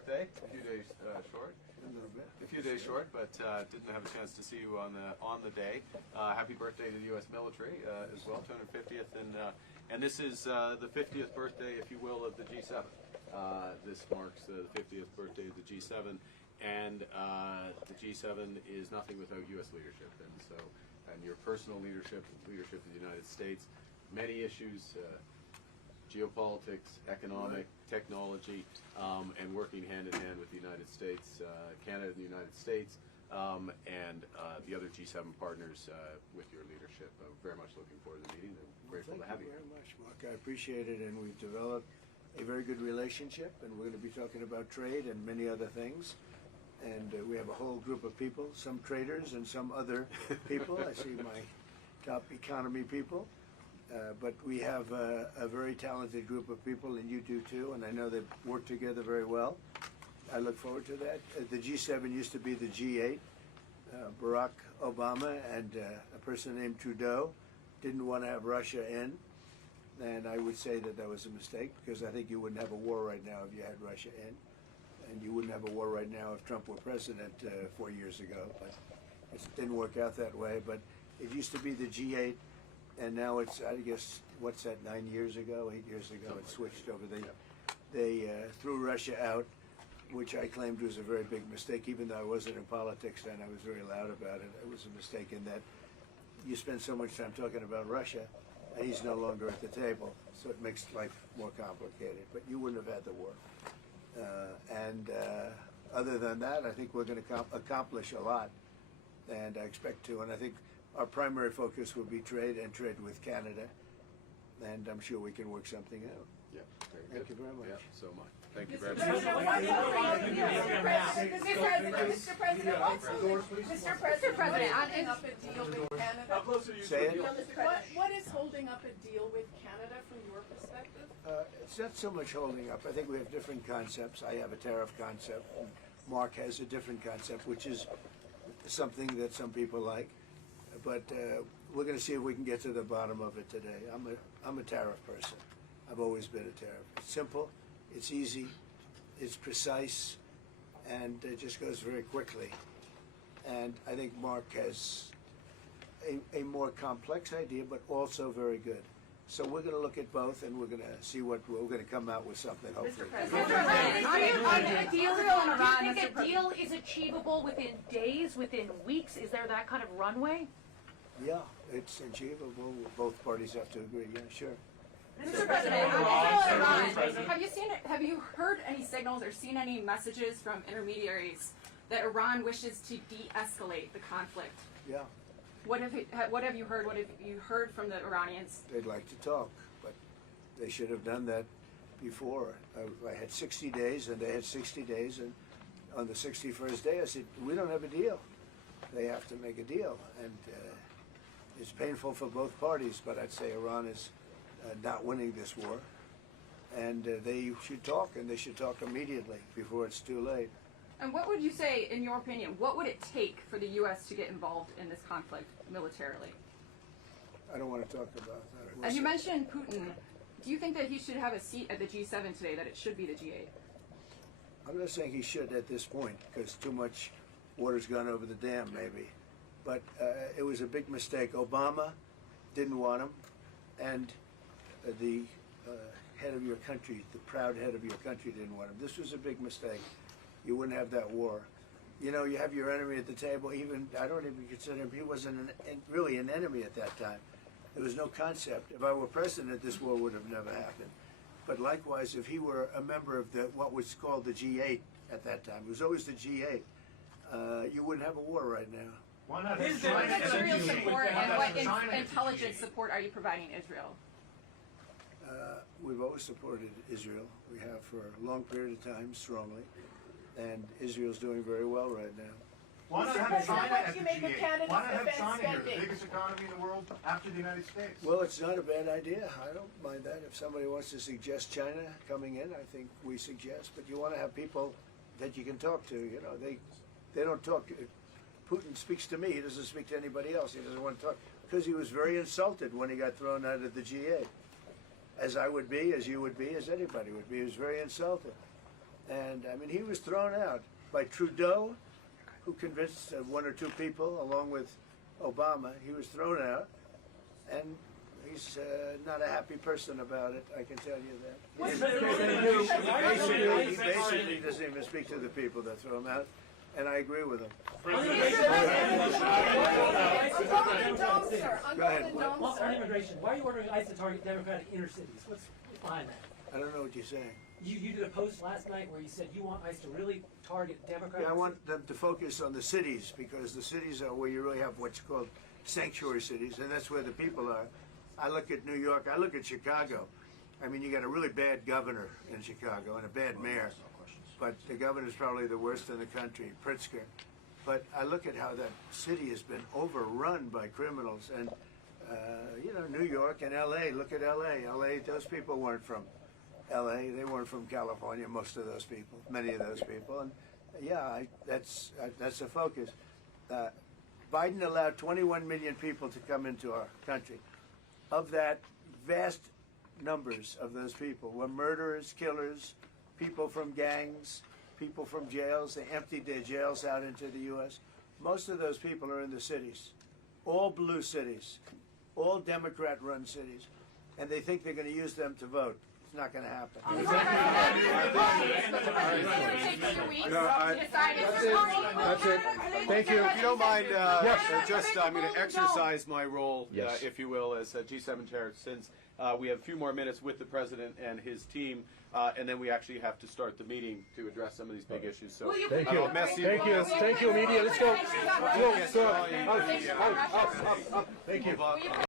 birthday. A few days short. A few days short, but didn't have a chance to see you on the day. Happy birthday to the U.S. military as well, 250th, and this is the 50th birthday, if you will, of the G7. This marks the 50th birthday of the G7, and the G7 is nothing without U.S. leadership, and your personal leadership of the United States. Many issues. Geopolitics, economic, technology, and working hand in hand with the United States, Canada and the United States, and the other G7 partners with your leadership. Very much looking forward to the meeting and grateful to have you. Thank you very much, Mark. I appreciate it, and we've developed a very good relationship, and we're going to be talking about trade and many other things. And we have a whole group of people, some traders and some other people. I see my top economy people. But we have a very talented group of people, and you do too, and I know they work together very well. I look forward to that. The G7 used to be the G8. Barack Obama and a person named Trudeau didn't want to have Russia in, and I would say that that was a mistake, because I think you wouldn't have a war right now if you had Russia in, and you wouldn't have a war right now if Trump were president 4 years ago. But it didn't work out that way. But it used to be the G8. And now it's, I guess, what's that, 8 years ago, it switched over. They threw Russia out, which I claimed was a very big mistake. Even though I wasn't in politics then, I was very loud about it. It was a mistake in that you spend so much time talking about Russia, and he's no longer at the table. So it makes life more complicated. But you wouldn't have had the war. Other than that, I think we're going to accomplish a lot, and I expect to. And I think our primary focus will be trade and trade with Canada, and I'm sure we can work something out. Yeah, very good. Thank you very much. Yeah, so much. Thank you very much. Mr. President, holding up a deal with Canada? What is holding up a deal with Canada from your perspective? It's not so much holding up. I think we have different concepts. I have a tariff concept, and Mark has a different concept, which is something that some people like. But we're going to see if we can get to the bottom of it today. I'm a tariff person. I've always been a tariff. It's simple, it's easy, it's precise, and it just goes very quickly. And I think Mark has a more complex idea, but also very good. So we're going to look at both, and we're going to see what we're going to come out with something. Hopefully. Mr. President, do you think a deal is achievable within days, within weeks? Is there that kind of runway? Yeah, it's achievable. Both parties have to agree. Yeah, sure. Mr. President, have you heard any signals or seen any messages from intermediaries that Iran wishes to de-escalate the conflict? Yeah. What have you heard? What have you heard from the Iranians? They'd like to talk, but they should have done that before. I had 60 days, and they had 60 days, and on the 61st day, I said, we don't have a deal. They have to make a deal, and it's painful for both parties, but I'd say Iran is not winning this war, and they should talk, and they should talk immediately before it's too late. And what would you say, in your opinion, what would it take for the U.S. to get involved in this conflict militarily? I don't want to talk about that. As you mentioned Putin, do you think that he should have a seat at the G7 today, that it should be the G8? I'm not saying he should at this point, because too much water's gone over the dam, maybe. But it was a big mistake. Obama didn't want him, and the head of your country, the proud head of your country, didn't want him. This was a big mistake. You wouldn't have that war. You know, you have your enemy at the table. Even I don't even consider him. He wasn't really an enemy at that time. There was no concept. If I were president, this war would have never happened. But likewise, if he were a member of what was called the G8 at that time, it was always the G8, you wouldn't have a war right now. What material support and what intelligence support are you providing Israel? We've always supported Israel. We have for a long period of time, strongly. And Israel's doing very well right now. Why not have China at the G8? Why not have China here, the biggest economy in the world, after the United States? Well, it's not a bad idea. I don't mind that. If somebody wants to suggest China coming in, I think we suggest. But you want to have people that you can talk to. You know, they don't talk. Putin speaks to me. He doesn't speak to anybody else. He doesn't want to talk because he was very insulted when he got thrown out of the G8. As I would be, as you would be, as anybody would be. He was very insulted. And I mean, he was thrown out by Trudeau, who convinced one or two people, along with Obama. He was thrown out, and he's not a happy person about it, I can tell you that. He basically doesn't even speak to the people that throw him out, and I agree with him. On immigration, why are you ordering ICE to target Democratic inner cities? What's behind that? I don't know what you're saying. You did a post last night where you said you want ICE to really target Democratic. Yeah, I want them to focus on the cities, because the cities are where you really have what's called sanctuary cities, and that's where the people are. I look at New York, I look at Chicago. I mean, you got a really bad governor in Chicago and a bad mayor, but the governor's probably the worst in the country, Pritzker. But I look at how that city has been overrun by criminals, and you know, New York and LA, look at LA. LA, those people weren't from LA, they weren't from California, most of those people, many of those people. And yeah, that's the focus. Biden allowed 21 million people to come into our country. Of that, vast numbers of those people were murderers, killers, people from gangs, people from jails. They emptied their jails out into the U.S. Most of those people are in the cities, all blue cities, all Democrat-run cities, and they think they're going to use them to vote. It's not going to happen. That's it. Thank you. If you don't mind, I'm going to exercise my role, if you will, as G7 chair, since we have a few more minutes with the president and his team, and then we actually have to start the meeting to address some of these big issues. So Thank you. Thank you, media. Let's go. Thank you.